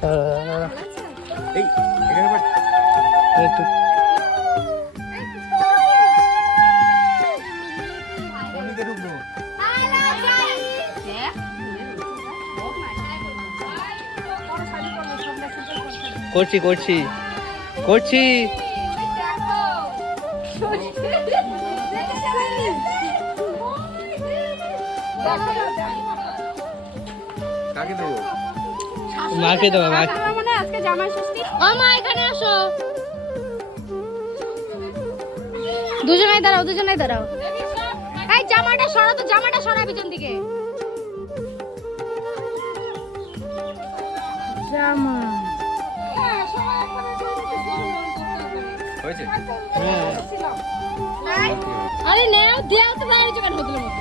এই এখানে বাট এই তো কোনিতে ঢুকবো করছি করছি করছি কাকে দেবো মাকে দেবো মাকে মানে আজকে জামাই ষষ্ঠী ও মা এখানে আসো দুজনেই দাঁড়াও এই জামাটা সরা তো জামাটা সরা পিছন দিকে জামা হয়েছে হ্যাঁ আরে নেও দেও তো বাইরে যাবেন হোটেলের মতো